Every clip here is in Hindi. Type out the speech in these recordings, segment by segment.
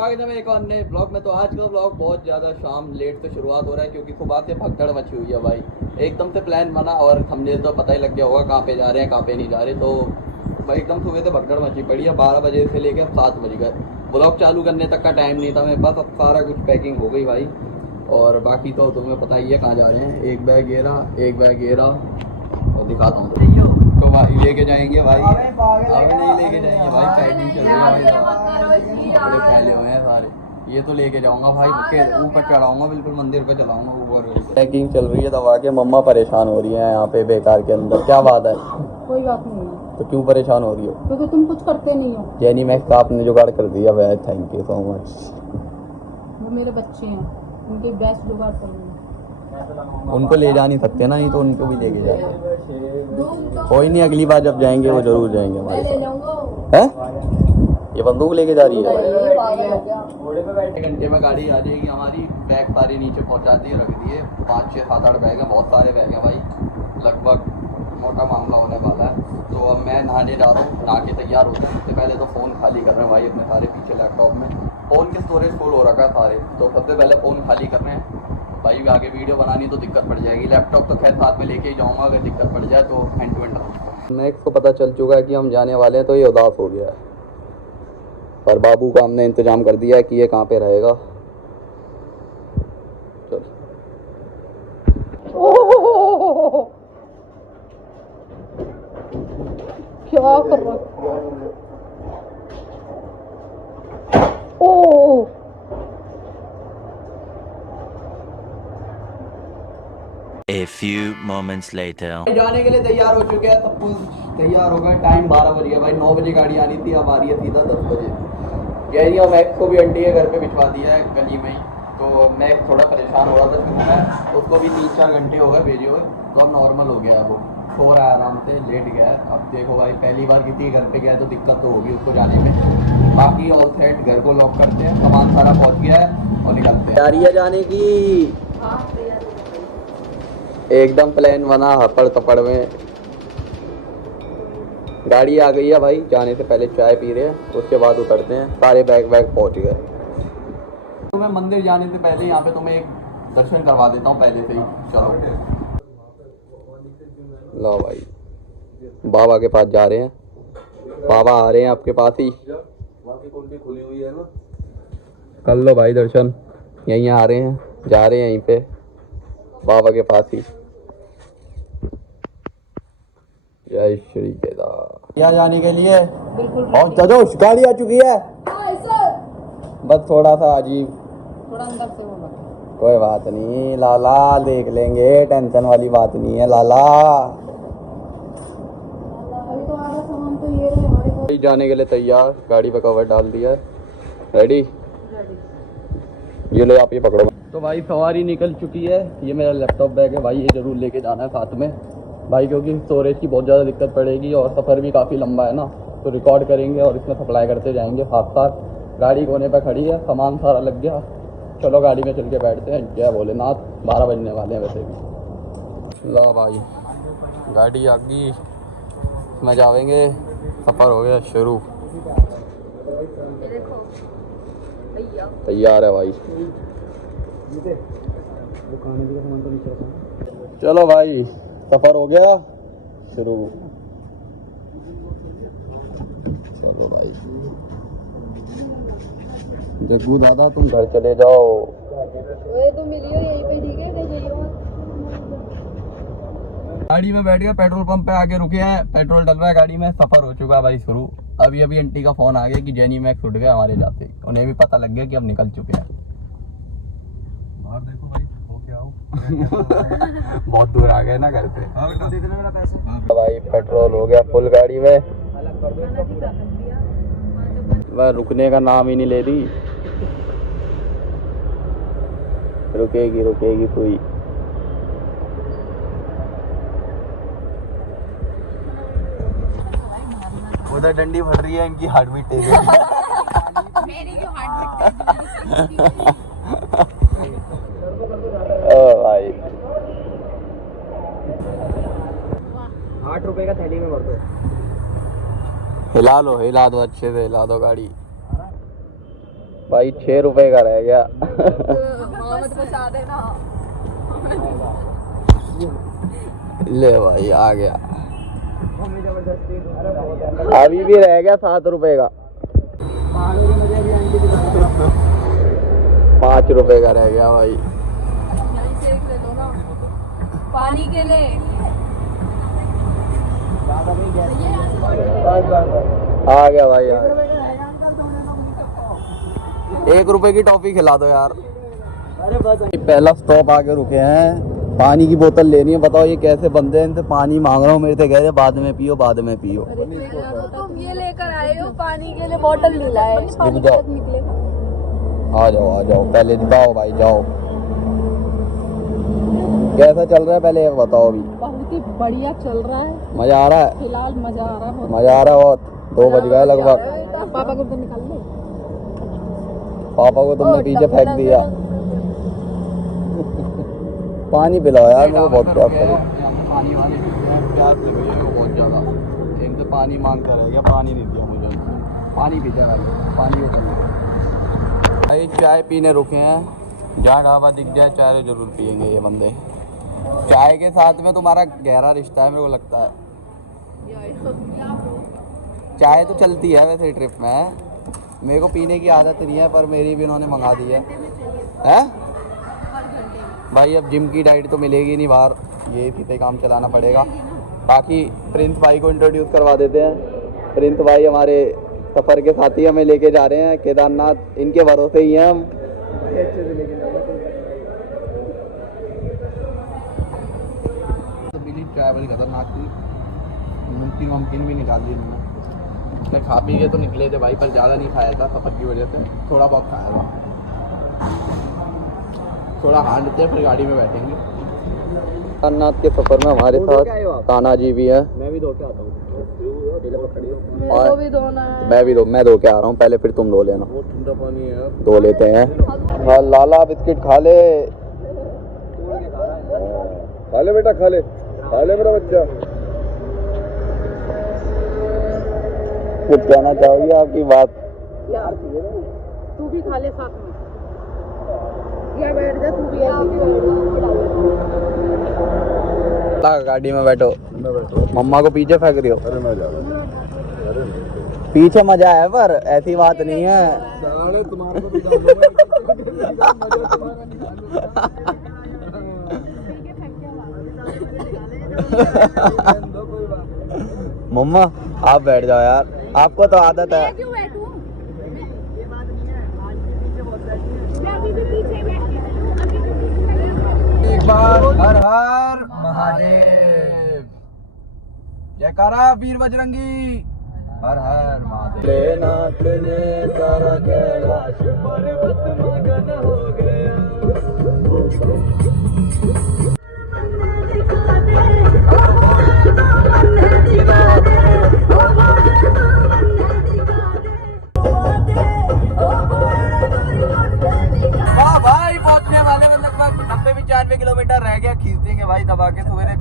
स्वागत है एक और नए ब्लॉग में। तो आज का ब्लॉग बहुत ज़्यादा शाम लेट से शुरुआत हो रहा है क्योंकि सुबह से भगदड़ मची हुई है भाई। एकदम से प्लान बना और हमने तो पता ही लग गया होगा कहाँ पे जा रहे हैं कहाँ पे नहीं जा रहे। तो भाई एकदम सुबह से भगदड़ मची पड़ी है। 12 बजे से लेकर 7 बज गए। ब्लॉग चालू करने तक का टाइम नहीं था मेरे पास। अब सारा कुछ पैकिंग हो गई भाई। और बाकी तो तुम्हें पता ही है कहाँ जा रहे हैं। एक बैग ये रहा, एक बैग ये रहा और दिखाता हूँ तो भाई लेके जाएंगे भाई। अब नहीं लेके जाएंगे भाई, पैकिंग चल रही है भाई। कपड़े फैले हुए हैं सारे। ये तो लेके जाऊंगा भाई के ऊपर चढ़ाऊंगा, बिल्कुल मंदिर पे चलाऊंगा ऊपर। पैकिंग चल रही है दबा के। मम्मा परेशान हो रही है यहाँ पे बेकार के अंदर। क्या बात है? कोई बात नहीं है। तो क्यों परेशान हो रही हो? क्योंकि तुम कुछ करते नहीं हो। जेनी मैक्स का आपने जुगाड़ कर दिया भाई, थैंक यू सो मच। वो मेरे बच्चे हैं, उनके बेस्ट जुगाड़ करूँगा। उनको ले जा नहीं सकते ना, नहीं तो उनको भी लेके जाएंगे। कोई नहीं, अगली बार जब जाएंगे वो जरूर जाएंगे हमारे साथ। हैं? ये बंदूक लेके जा रही है। 1 घंटे में गाड़ी आ जाएगी हमारी। बैग सारे नीचे पहुंचा दिए, रख दिए। 5, 6, 7, 8 बैग हैं, बहुत सारे बैग हैं भाई। लगभग मोटा मामला होने वाला है। तो अब मैं नहाने जा रहा हूँ, नहा के तैयार होता हूँ। सबसे पहले तो फ़ोन खाली कर रहे हैं भाई अपने सारे पीछे लैपटॉप में। फ़ोन के स्टोरेज फुल हो रखा है सारे, तो सबसे पहले फ़ोन खाली कर रहे हैं भाई। आगे वीडियो बनानी तो दिक्कत पड़ जाएगी। लैपटॉप तो खैर साथ में लेके ही जाऊँगा, अगर दिक्कत पड़ जाए तो हैंड टू हैंड। मैक्स को पता चल चुका है कि हम जाने वाले हैं तो ये उदास हो गया है। पर बाबू का हमने इंतज़ाम कर दिया है कि ये कहाँ पे रहेगा। चल क्या कर रहा ओ A few moments later. जाने के लिए तैयार हो चुके हैं, सब कुछ तैयार हो गए। टाइम 12 बज गया भाई। 9 बजे गाड़ी आनी थी, अब आ रही है सीधा 10 बजे। यही और मैक्स को भी आंटी के घर पे भिजवा दिया है गली में ही। तो मैक्स थोड़ा परेशान हो रहा था शुरू में, उसको भी 3-4 घंटे हो गए भेजे हुए। तो अब नॉर्मल हो गया, वो सो रहा है आराम से, लेट गया है। अब देखो भाई, पहली बार किसी घर पे गया तो दिक्कत तो होगी उसको जाने में। बाकी ऑल सेट, घर को लॉक करते हैं, सामान सारा पहुँच गया है और निकलते हैं। तैयारी है जाने की। एकदम प्लान बना हपड़ तपड़ में। गाड़ी आ गई है भाई। जाने से पहले चाय पी रहे हैं, उसके बाद उतरते हैं। सारे बैग पहुंच गए। तो मैं मंदिर जाने से पहले यहाँ पे तुम्हें एक दर्शन करवा देता हूँ पहले से ही। चलो लो भाई, बाबा के पास जा रहे हैं। बाबा आ रहे हैं आपके पास ही। खुली हुई है ना, कर लो भाई दर्शन। यहीं आ रहे हैं, जा रहे हैं यहीं पे बाबा के पास ही। जय श्री केदार। क्या जाने के लिए और जजोश गाड़ी आ चुकी है। बस थोड़ा सा अजीब, थोड़ा अंदर से होगा। कोई बात नहीं लाला, देख लेंगे, टेंशन वाली बात नहीं है लाला। अभी तो आधा सामान तो ये रहे हमारे पास। जाने के लिए तैयार, गाड़ी पे कवर डाल दिया है। रेडी? ये लो आप, ये पकड़ो। तो भाई सवारी निकल चुकी है। ये मेरा लैपटॉप बैग है भाई, ये ज़रूर लेके जाना है साथ में भाई, क्योंकि स्टोरेज की बहुत ज़्यादा दिक्कत पड़ेगी और सफ़र भी काफ़ी लंबा है ना। तो रिकॉर्ड करेंगे और इसमें सप्लाई करते जाएंगे साथ साथ। गाड़ी कोने पे खड़ी है, सामान सारा लग गया। चलो गाड़ी में चल के बैठते हैं। जय भोलेनाथ। 12 बजने वाले हैं वैसे भी। ला भाई, गाड़ी आ गई, इसमें जाएंगे। सफ़र हो गया शुरू। तैयार है भाई। चलो भाई, सफर हो गया शुरू। चलो भाई, जग्गू दादा तुम घर चले जाओ। तो मिलियो यहीं पे, ठीक है? गाड़ी में बैठ गया, पेट्रोल पंप पे आके रुके हैं। पेट्रोल डल रहा है गाड़ी में। सफर हो चुका है भाई शुरू। अभी आंटी का फोन आ गया कि जेनी मैक्स उठ गया हमारे जाते ही। उन्हें भी पता लग गया कि हम निकल चुके हैं। बाहर देखो भाई, हो क्या हो। बहुत दूर आ गए ना घर पे। हाँ बेटा, दे देना मेरा पैसा। भाई पेट्रोल हो गया फुल गाड़ी में। वह रुकने का नाम ही नहीं ले रही। रुकेगी रुकेगी कोई। उधर डंडी फट रही है, इनकी हार्ट बीट तेज है। मेरी जो हार्ट बीट ओ भाई, 8 रुपए का थैली में भर दो। हिला दो अच्छे से, हिला दो गाड़ी। भाई 6 रुपए का रह गया। मोहम्मद को साथ है ना। ले भाई आ गया। अभी भी रह गया 7 रुपए का। 5 रुपए का रह गया भाई। यहीं से एक ले लो ना पानी के लिए। आ गया भाई यार। 1 रुपए की टॉफी खिला दो यार। पहला स्टॉप आके रुके हैं, पानी की बोतल लेनी है। बताओ ये कैसे बंदे हैं, इनसे पानी मांग रहा हूँ, मेरे से कह रहे बाद में पियो बाद में पियो। तुम ये लेकर आए हो पानी के लिए बोतल नहीं लाए। रुक जाओ, आ जाओ पहले जाओ भाई जाओ। कैसा चल रहा है पहले ये बताओ। अभी बहुत ही बढ़िया चल रहा है, मजा आ रहा है? फिलहाल मजा आ रहा है बहुत। मजा आ रहा है बहुत। 2 बज गए लगभग। पापा को तो निकाल लो। पापा को तुमने पीछे फेंक दिया। पानी पिलाओ यार, मेरे को बहुत प्यास लगी। पानी वाले प्यास लग रही है बहुत ज़्यादा। इनसे पानी मांग कर रह गया, पानी नहीं दिया मुझे। पानी पीते भाई, पानी भाई। चाय पीने रुके हैं, जहाँ ढाबा दिख जाए चाय जरूर पियेंगे ये बंदे। चाय के साथ में तुम्हारा गहरा रिश्ता है मेरे को लगता है। चाय तो चलती है वैसे ट्रिप में, मेरे को पीने की आदत नहीं है, पर मेरी भी इन्होंने मंगा दी है। हैं भाई अब जिम की डाइट तो मिलेगी नहीं बाहर, ये इसी पे काम चलाना पड़ेगा। बाकी प्रिंस भाई को इंट्रोड्यूस करवा देते हैं। प्रिंस भाई हमारे सफ़र के साथी हमें लेके जा रहे हैं केदारनाथ, इनके भरोसे ही हैं हम। ट्रैवल खतरनाक थी, नमकीन भी निकाल दी इन्होंने। मैं खा पी के तो निकले थे भाई, पर ज़्यादा नहीं खाया था सफ़र की वजह से, थोड़ा बहुत खाया था। थोड़ा हार लेते हैं फिर गाड़ी में बैठेंगे। केदारनाथ के सफ़र में हमारे साथ ताना जी भी है। मैं भी धो के आता हूँ। मैं धो के आ रहा हूँ, पहले फिर तुम धो लेना। ठंडा पानी है, धो लेते हैं। हाँ लाला बिस्किट खा ले बेटा, खा ले मेरा बच्चा। कुछ कहना चाहोगे आपकी बात? यार तू भी खा ले साथ में, या बैठ जा तू भी ऐसे। गाड़ी में बैठो, मम्मा को पीछे फेंक रही हो। अरे मैं जा रहा हूं। पीछे मजा है पर ऐसी बात नहीं है। मम्मा आप बैठ जाओ यार, आपको तो आदत है। एक बार हर हर महादेव, जयकारा वीर बजरंगी, हर हर महादेव। नाथ ने सारा कैलाश पर्वत मगन हो गया। भाई पहुंचने वाले में लगभग 90-95 किलोमीटर रह गया, खींच देंगे भाई दबा के। सवेरे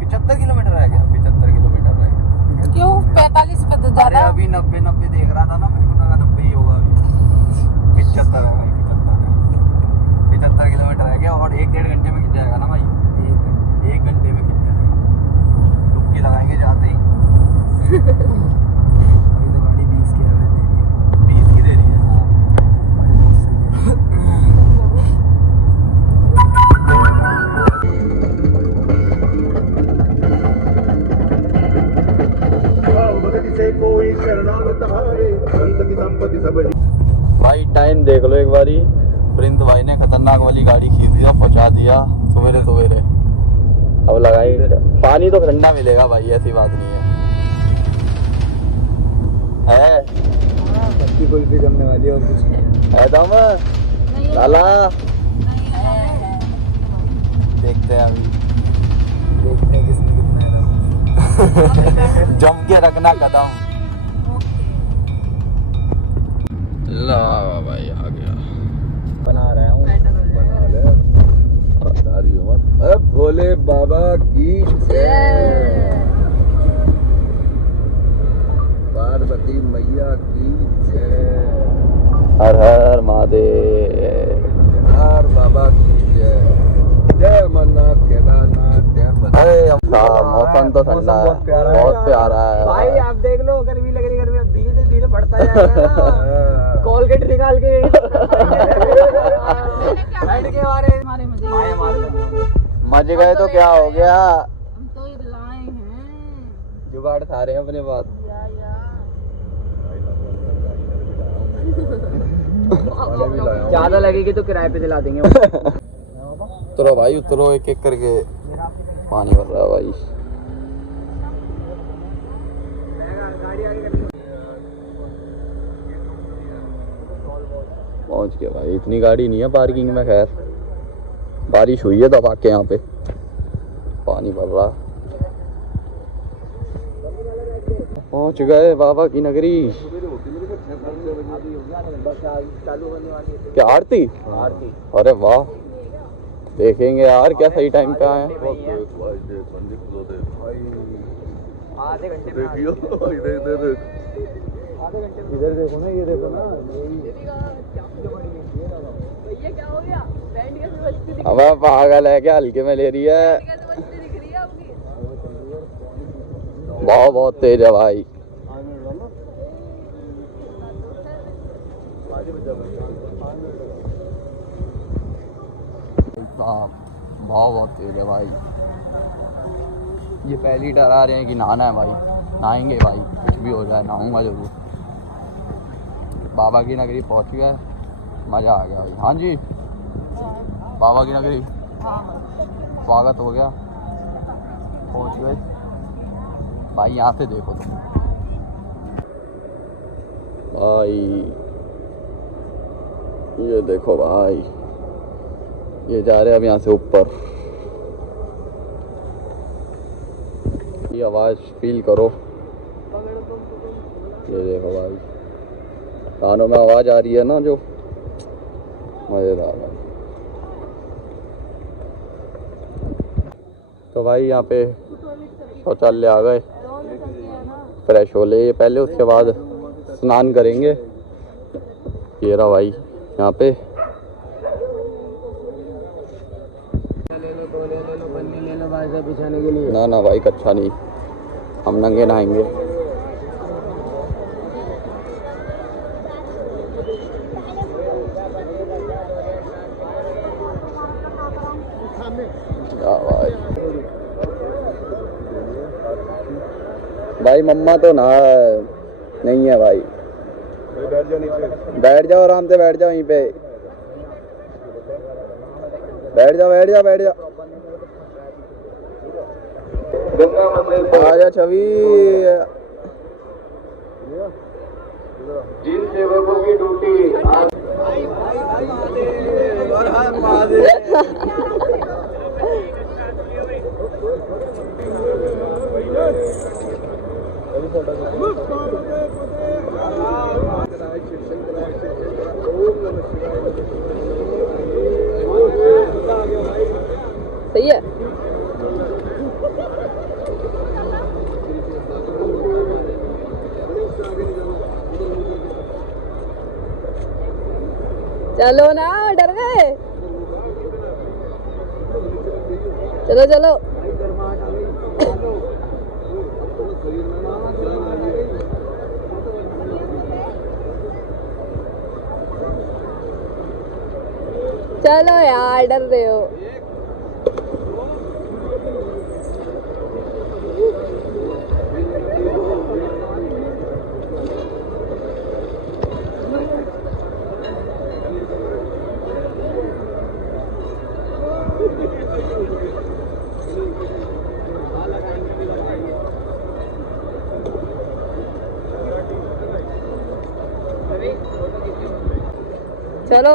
75 किलोमीटर रह गया, 75 किलोमीटर रह गया। क्यों 45 पे तो ज्यादा? अभी 90 देख रहा था ना, मेरे को लगा 90 ही होगा। अभी 75 है भाई, 75 किलोमीटर रह गया और 1-1.5 घंटे में खिंच जाएगा ना भाई। 1 घंटे में खिंच जाएगा, डुबकी लगाएंगे जाते ही। अभी तो गाड़ी 20 की एवरेज दे रही है, 20 की दे रही है। भाई टाइम देख लो एक बारी, प्रिंस भाई ने खतरनाक वाली गाड़ी खींच दिया, पहुंचा दिया सवेरे सवेरे। अब लगाई पानी तो ठंडा मिलेगा भाई, ऐसी बात नहीं है। कुल्फी करने वाली और कुछ है दम लाला? देखते हैं अभी, देखते हैं किसमें कितना है। जम के रखना कदम। ला भाई आ गया, बना रहा हूँ, बना ले। अब भोले बाबा की जय, पार्वती मैया की जय। हर हर महादेव। हर बाबा की जय। जय अमरनाथ केदारनाथ जय अरे मौसम तो ठंडा है, बहुत प्यारा है भाई। आप देख लो, गर्मी लग रही है, गर्मी अब धीरे धीरे बढ़ता जाएगा ना। कोलगेट निकाल के बैठ के हमारे मजे मजे गए तो क्या हो गया, हम तो ये लाए हैं जुगाड़ था रहे हैं अपने पास। ज्यादा लगेगी तो किराए पे दिला देंगे। उतरो भाई उतरो, एक एक करके पानी भर रहा है भाई। पहुंच गया भाई, इतनी गाड़ी नहीं है पार्किंग में। खैर बारिश हुई है तो आके यहाँ पे पानी भर रहा। पहुंच गए बाबा की नगरी। क्या आरती? अरे वाह, देखेंगे यार क्या सही टाइम पे आए। आधे घंटे इधर देखो ना, ये देखो ना। भैया क्या हो गया? बैंड कैसे बजती दिख अब पागल है क्या, हल्के में ले रही है। कैसे बजती दिख रही है आपकी? बहुत तेज है भाई। बहुत तेज है भाई। ये पहली डरा रहे हैं कि नहाना है भाई। नहाएंगे भाई, कुछ भी हो जाए नहाऊंगा जरूर। बाबा की नगरी पहुंच गया, मज़ा आ गया भाई। हाँ जी, बाबा की नगरी स्वागत हो गया, पहुंच गए भाई। यहाँ से देखो तुम भाई, ये देखो भाई, ये जा रहे हैं अब यहाँ से ऊपर। ये आवाज़ फील करो, ये देखो भाई, कानों में आवाज़ आ रही है ना जो, मज़ेदार है। तो भाई यहाँ पे शौचालय आ गए, फ्रेश हो ले पहले, उसके बाद स्नान करेंगे। ये रहा भाई यहाँ पे। ले लो भाई साहब बिछाने के लिए। ना भाई कच्चा नहीं, हम नंगे नहाएंगे। भाई मम्मा तो ना नहीं है भाई। बैठ जाओ आराम से, बैठ जाओ यहीं पे, बैठ जाओ। आजा छवि। जिन सेवकों की ड्यूटी सही है। चलो ना, डर गए? चलो चलो। चलो यार, डर रहे हो। चलो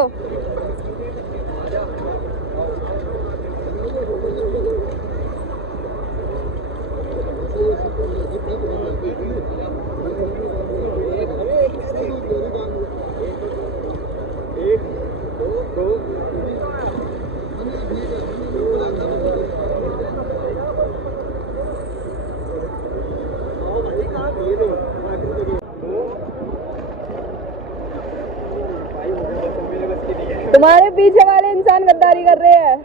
हमारे पीछे वाले इंसान गद्दारी कर रहे हैं।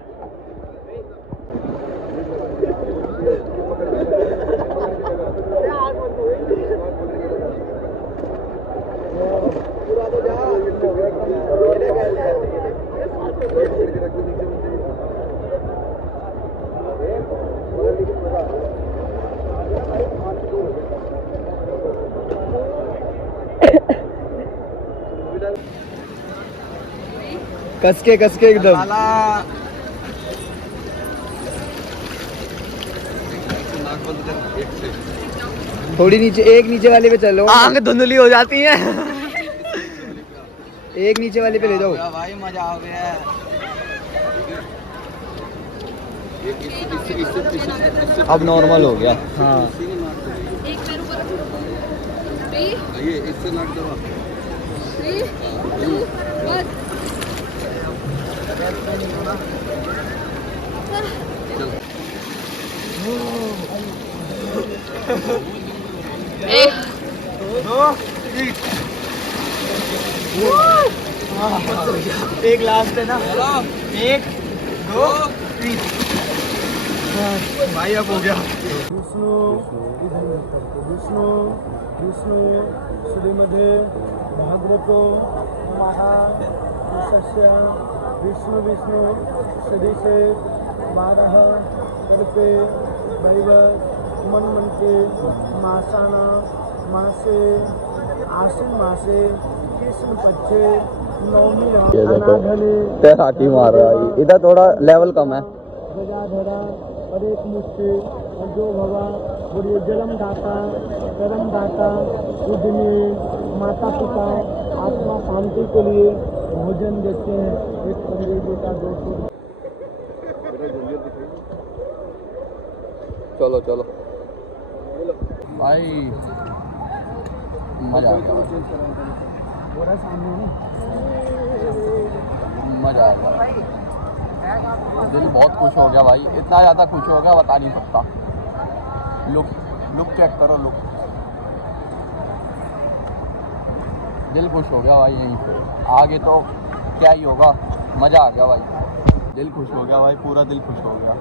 कस के एकदम। थोड़ी नीचे, एक नीचे वाले पे चलो, आंख धुंधली हो जाती है। एक नीचे वाले पे ले जाओ भाई, मजा आ गया। अब नॉर्मल हो गया। हाँ ये इससे नाक दबा। एक लास्ट है ना, 1 2 3 भाई अब हो गया। विष्णु विष्णु विष्णु श्रीमदे भागवतो महापुरुषस्य विष्णु विष्णु श्रीसे 12 कल्पे वैवत मन्वन्ते मासाना मासे आश्विन मासे कृष्ण पक्षे नवमी अनाघने तैराकी मार रहा है, इधर थोड़ा लेवल कम है। गजाधरा परेक मुक्ति जो भवा बुरी जलम दाता करम दाता उद्यमी माता पिता आत्मा शांति के लिए भोजन देते हैं। एक पंडित का 200। चलो चलो भाई, मजा आ गया, मजा आ गया। दिल बहुत खुश हो गया भाई, इतना ज़्यादा खुश हो गया बता नहीं सकता। लुक चेक करो, लुक, दिल खुश हो गया भाई। यहीं पे आगे तो क्या ही होगा, मज़ा आ गया भाई, दिल खुश हो गया भाई, पूरा दिल खुश हो गया।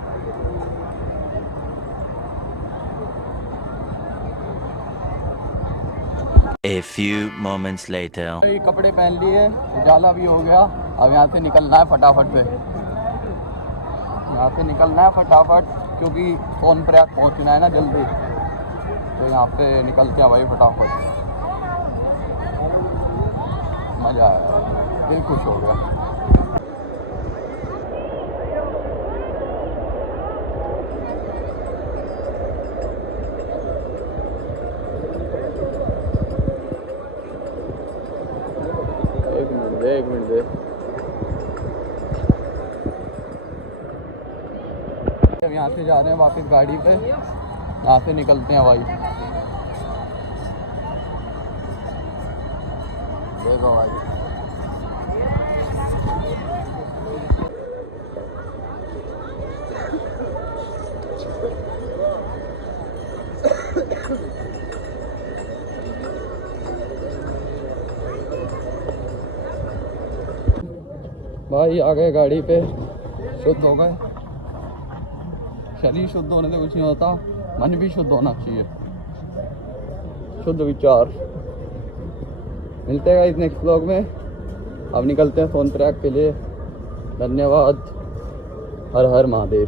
A few moments later. ये कपड़े पहन लिए, उजाला भी हो गया। अब यहाँ से निकलना है फटाफट से, यहाँ से निकलना है फटाफट, क्योंकि सोनप्रयाग पहुँचना है ना जल्दी। तो यहाँ पे निकलते हैं भाई फटाफट। मज़ा आया, दिल खुश हो गया। एक मिनट दे। अब यहाँ से जा रहे हैं वापस गाड़ी पे, यहाँ से निकलते हैं भाई। देखो भाई, भाई आ गए गाड़ी पे, शुद्ध हो गए। शरीर शुद्ध होने से कुछ नहीं होता, मन भी शुद्ध होना चाहिए, शुद्ध विचार। मिलते हैं इस नेक्स्ट व्लॉग में। अब निकलते हैं सोनप्रयाग के लिए। धन्यवाद। हर हर महादेव।